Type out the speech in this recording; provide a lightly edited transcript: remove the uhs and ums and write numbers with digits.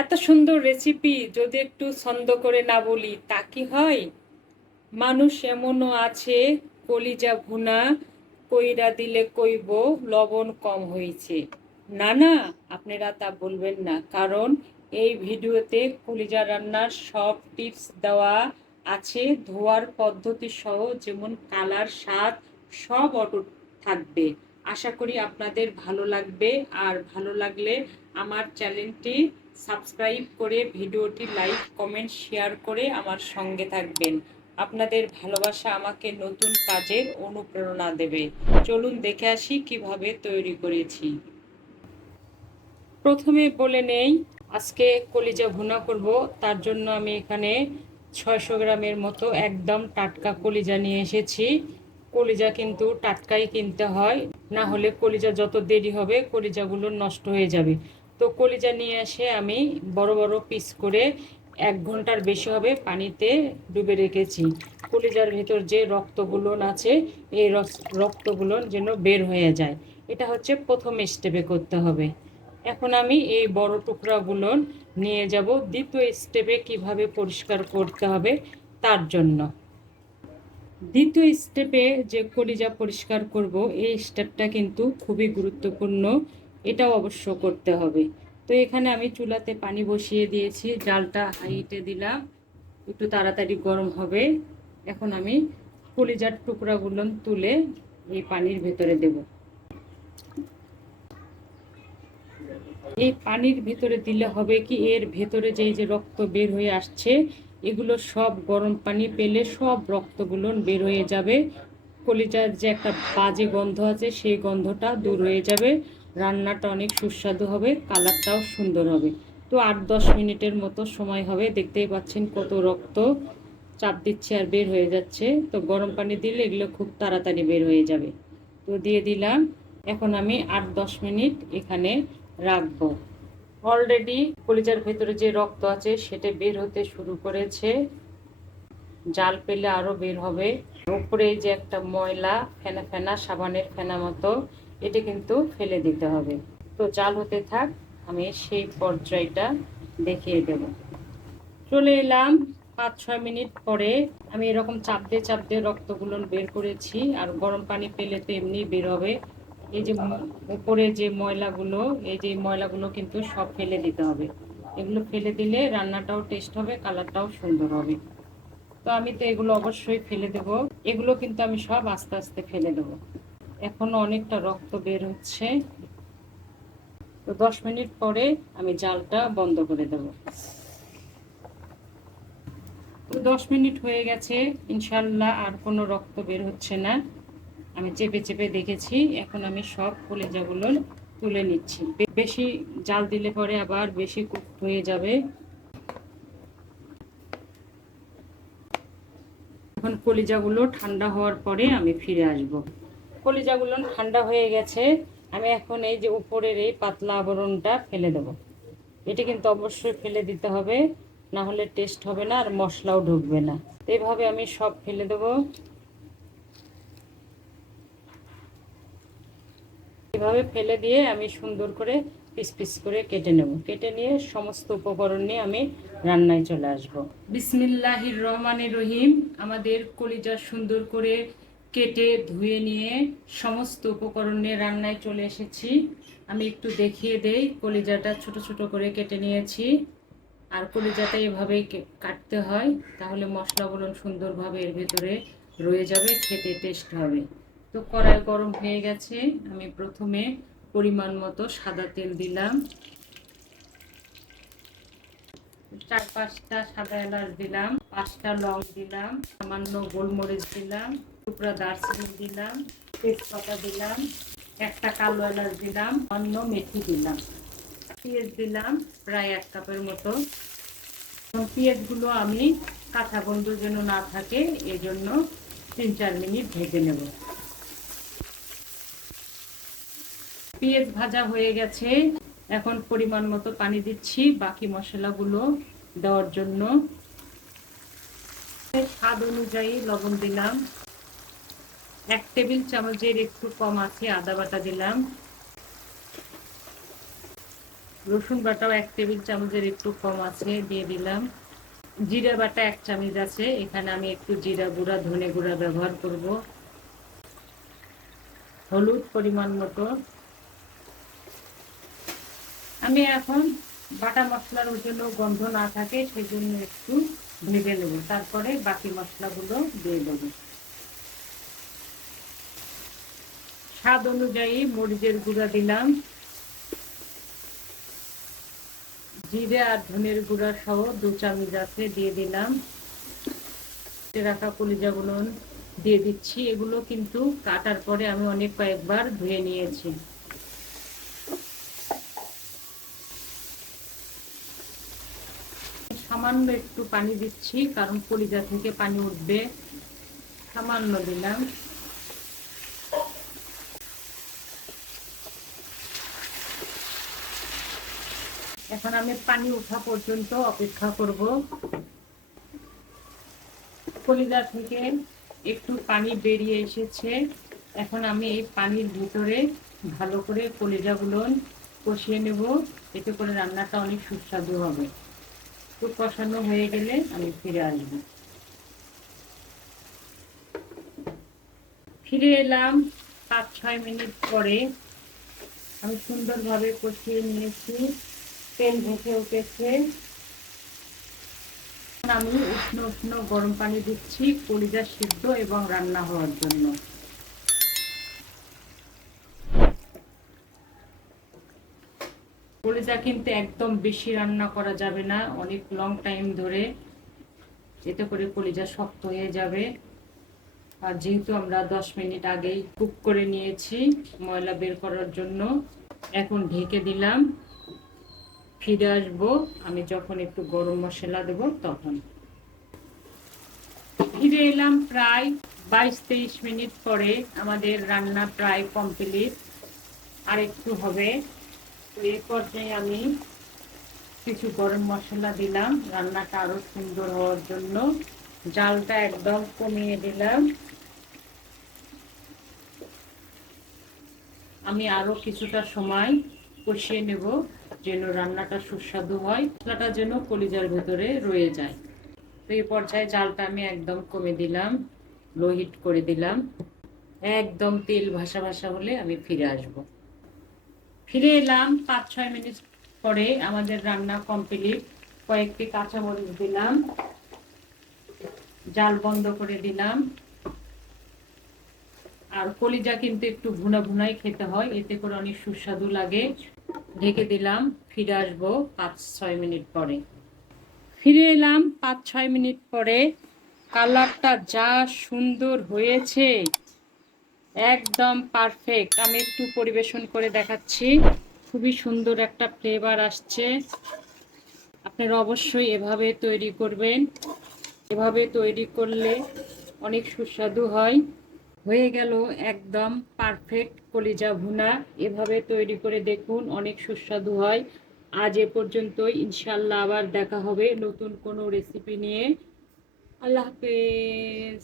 এত সুন্দর রেসিপি যদি একটু ছন্দ করে না বলি তা কি হয়? মানুষ এমনও আছে, কলিজা ভুনা কইরা দিলে কইব লবণ কম হয়েছে। না না, আপনারা তা বলবেন না, কারণ এই ভিডিওতে কলিজা রান্নার সব টিপস দেওয়া আছে, ধোয়ার পদ্ধতি সহ, যেমন কালার, স্বাদ সব অটুট থাকবে। আশা করি আপনাদের ভালো লাগবে। আর ভালো লাগলে আমার চ্যানেলটি সাবস্ক্রাইব করে ভিডিওটি লাইক, কমেন্ট, শেয়ার করে আমার সঙ্গে থাকবেন। আপনাদের ভালোবাসা আমাকে নতুন কাজের অনুপ্রেরণা দেবে। চলুন দেখে আসি কিভাবে তৈরি করেছি। প্রথমে বলে নেই, আজকে কলিজা ভুনা করব। তার জন্য আমি এখানে 600 গ্রামের মতো একদম টাটকা কলিজা নিয়ে এসেছি। কলিজা কিন্তু টাটকাই কিনতে হয়, না হলে কলিজা যত দেরি হবে কলিজাগুলো নষ্ট হয়ে যাবে। তো কলিজা নিয়ে এসে আমি বড় বড় পিস করে 1 ঘন্টার বেশি হবে পানিতে ডুবে রেখেছি। কলিজার ভেতর যে রক্তগুলো আছে, এই রক্তগুলো যেন বের হয়ে যায়। এটা হচ্ছে প্রথম স্টেপে করতে হবে। এখন আমি এই বড় টুকরাগুলো নিয়ে যাব দ্বিতীয় স্টেপে কিভাবে পরিষ্কার করতে হবে তার জন্য। দ্বিতীয় স্টেপে যে কলিজা পরিষ্কার করব, এই স্টেপটা কিন্তু খুবই গুরুত্বপূর্ণ, এটাও অবশ্য করতে হবে। তো এখানে আমি চুলাতে পানি বসিয়ে দিয়েছি, জালটা হাইটে দিলাম, একটু তাড়াতাড়ি গরম হবে। এখন আমি কলিজার টুকরাগুলো তুলে এই পানির ভেতরে দেব। এই পানির ভেতরে দিলে হবে কি, এর ভেতরে যে রক্ত বের হয়ে আসছে, এগুলো সব গরম পানি পেলে সব রক্তগুলো বের হয়ে যাবে। কলিজার যে একটা বাজে গন্ধ আছে, সেই গন্ধটা দূর হয়ে যাবে। রান্নাটা অনেক সুস্বাদু হবে, কালারটাও সুন্দর হবে। তো 8-10 মিনিটের মতো সময় হবে। দেখতেই পাচ্ছেন কত রক্ত, চাপ দিচ্ছে আর বের হয়ে যাচ্ছে। তো গরম পানি দিলে এগুলো খুব তাড়াতাড়ি বের হয়ে যাবে। তো দিয়ে দিলাম। এখন আমি 8-10 মিনিট এখানে রাখবো। অলরেডি কলিজার ভেতরে যে রক্ত আছে সেটা বের হতে শুরু করেছে, জাল পেলে আরো বের হবে। উপরে যে একটা ময়লা ফেনা ফেনা, সাবানের ফেনা মতো, এটা কিন্তু ফেলে দিতে হবে। তো জাল হতে থাক, আমি সেই পর্যায়টা দেখিয়ে দেব। চলে এলাম 5-6 মিনিট পরে। আমি এরকম চাপ দিয়ে রক্তগুলো বের করেছি, আর গরম পানি পেলে তো এমনি বের হবে। এই যে উপরে যে ময়লাগুলো, এই যে ময়লাগুলো কিন্তু সব ফেলে দিতে হবে। এগুলো ফেলে দিলে রান্নাটাও টেস্ট হবে, কালারটাও সুন্দর হবে। তো আমি তো এগুলো অবশ্যই ফেলে দেব। এগুলো কিন্তু আমি সব আস্তে আস্তে ফেলে দেব। এখনো অনেকটা রক্ত বের হচ্ছে। তো 10 মিনিট পরে আমি জালটা বন্ধ করে দেব। তো 10 মিনিট হয়ে গেছে, ইনশাল্লাহ আর কোনো রক্ত বের হচ্ছে না। আমি চেপে চেপে দেখেছি। এখন আমি সব কলিজাগুলো তুলে নিচ্ছি। বেশি জাল দিলে পরে আবার বেশি কুকড হয়ে যাবে। এখন কলিজাগুলো ঠান্ডা হওয়ার পরে আমি ফিরে আসব। কলিজাগুলো ঠান্ডা হয়ে গেছে। আমি এখন এই যে উপরের এই পাতলা আবরণটা ফেলে দেব। এটা কিন্তু অবশ্যই ফেলে দিতে হবে, না হলে টেস্ট হবে না আর মশলাও ঢুকবে না। এইভাবে আমি সব ফেলে দেব। এভাবে ফেলে দিয়ে আমি সুন্দর করে পিস পিস করে কেটে নেব। কেটে নিয়ে সমস্ত উপকরণ নিয়ে আমি রান্নায় চলে আসব। বিসমিল্লাহির রহমানির রহিম। আমাদের কলিজা সুন্দর করে কেটে ধুয়ে নিয়ে সমস্ত উপকরণ নিয়ে রান্নায় চলে এসেছি। আমি একটু দেখিয়ে দেই। কলিজাটা ছোট ছোট করে কেটে নিয়েছি। আর কলিজাটা এভাবেই কাটতে হয়, তাহলে মশলাগুলো সুন্দরভাবে এর ভেতরে রয়ে যাবে, খেতে টেস্ট হবে। তো কড়াই গরম হয়ে গেছে। আমি প্রথমে পরিমাণ মতো সাদা তেল দিলাম, 4-5টা সাদা এলাচ দিলাম, 5টা লং দিলাম, সামান্য গোলমরিচ দিলাম, টুকরা দারচিনি দিলাম, তেজপাতা দিলাম, একটা কালো এলাচ দিলাম, অন্য মেথি দিলাম, পেঁয়াজ দিলাম প্রায় 1 কাপের মতো। পেঁয়াজগুলো আমি কাঁচা গন্ধ যেন না থাকে, এজন্য 3-4 মিনিট ভেজে নেব। পেঁয়াজ ভাজা হয়ে গেছে। এখন পরিমাণ মতো পানি দিচ্ছি বাকি মশলাগুলো দেওয়ার জন্য। স্বাদ অনুযায়ী লবণ দিলাম, 1 টেবিল চামচের একটু কম আছে আদা বাটা দিলাম, রসুন বাটাও 1 টেবিল চামচের একটু কম আছে, দিয়ে দিলাম। জিরা বাটা 1 চামচ আছে, এখানে আমি একটু জিরা গুঁড়া ধনে গুঁড়া ব্যবহার করব। হলুদ পরিমাণ মতো। আমি এখন বাটা মশলার জন্য গন্ধ না থাকে সেজন্য একটু ভেজে নেব, তারপরে বাকি মশলাগুলো দিয়ে দেব। স্বাদ অনুযায়ী মরিচের গুঁড়া দিলাম, জিরে আর ধনের গুঁড়া সহ 2 চামচ আছে দিয়ে দিলাম। রাখা কলিজাগুলো দিয়ে দিচ্ছি। এগুলো কিন্তু কাটার পরে আমি অনেক কয়েকবার ধুয়ে নিয়েছি। সামান্য একটু পানি দিচ্ছি, কারণ কলিজা থেকে পানি উঠবে। সামান্য দিলাম। এখন আমি পানি ওঠা পর্যন্ত অপেক্ষা করব। কলিজা থেকে একটু পানি বেরিয়ে এসেছে। এখন আমি এই পানির ভিতরে ভালো করে কলিজাগুলো কষিয়ে নেব, এতে করে রান্নাটা অনেক সুস্বাদু হবে। একটু কষানো হয়ে গেলে আমি ফিরে আসব। ফিরে এলাম 5-6 মিনিট পরে। আমি সুন্দরভাবে কষিয়ে নিয়েছি, তেল ভেসে উঠেছে। আমি উষ্ণ উষ্ণ গরম পানি দিচ্ছি কলিজা সিদ্ধ এবং রান্না হওয়ার জন্য। কলিজা কিন্তু একদম বেশি রান্না করা যাবে না, অনেক লং টাইম ধরে, এতে করে কলিজা শক্ত হয়ে যাবে। আর যেহেতু আমরা 10 মিনিট আগেই কুক করে নিয়েছি ময়লা বের করার জন্য, এখন ঢেকে দিলাম। ফিরে আসবো আমি যখন একটু গরম মশলা দেব তখন। ফিরে এলাম প্রায় 22-23 মিনিট পরে। আমাদের রান্না প্রায় কমপ্লিট, আর একটু হবে। এই পর্যায়ে আমি কিছু গরম মশলা দিলাম রান্নাটা আরো সুন্দর হওয়ার জন্য। জালটা একদম কমিয়ে দিলাম। আমি আরো কিছুটা সময় কষিয়ে নেব, যেন রান্নাটা সুস্বাদু হয়, মশলাটা যেন কলিজার ভেতরে রয়ে যায়। তো এই পর্যায়ে জালটা আমি একদম কমে দিলাম, লো হিট করে দিলাম। একদম তেল ভাসা ভাসা হলে আমি ফিরে আসব। ফিরে এলাম 5-6 মিনিট পরে। আমাদের রান্না কমপ্লিট। কয়েকটি কাঁচামরিচ দিলাম, জাল বন্ধ করে দিলাম। আর কলিজা কিন্তু একটু ভুনা ভুনাই খেতে হয়, এতে করে অনেক সুস্বাদু লাগে। ঢেকে দিলাম, ফিরে আসবো 5-6 মিনিট পরে। ফিরে এলাম 5-6 মিনিট পরে। কালারটা যা সুন্দর হয়েছে, একদম পারফেক্ট। আমি একটু পরিবেশন করে দেখাচ্ছি। খুবই সুন্দর একটা ফ্লেভার আসছে। আপনারা অবশ্যই এভাবে তৈরি করবেন। এভাবে তৈরি করলে অনেক সুস্বাদু হয়। হয়ে গেল একদম পারফেক্ট কলিজা ভুনা। এভাবে তৈরি করে দেখুন, অনেক সুস্বাদু হয়। আজ এ পর্যন্তই, ইনশাল্লাহ আবার দেখা হবে নতুন কোনো রেসিপি নিয়ে। আল্লাহ হাফেজ।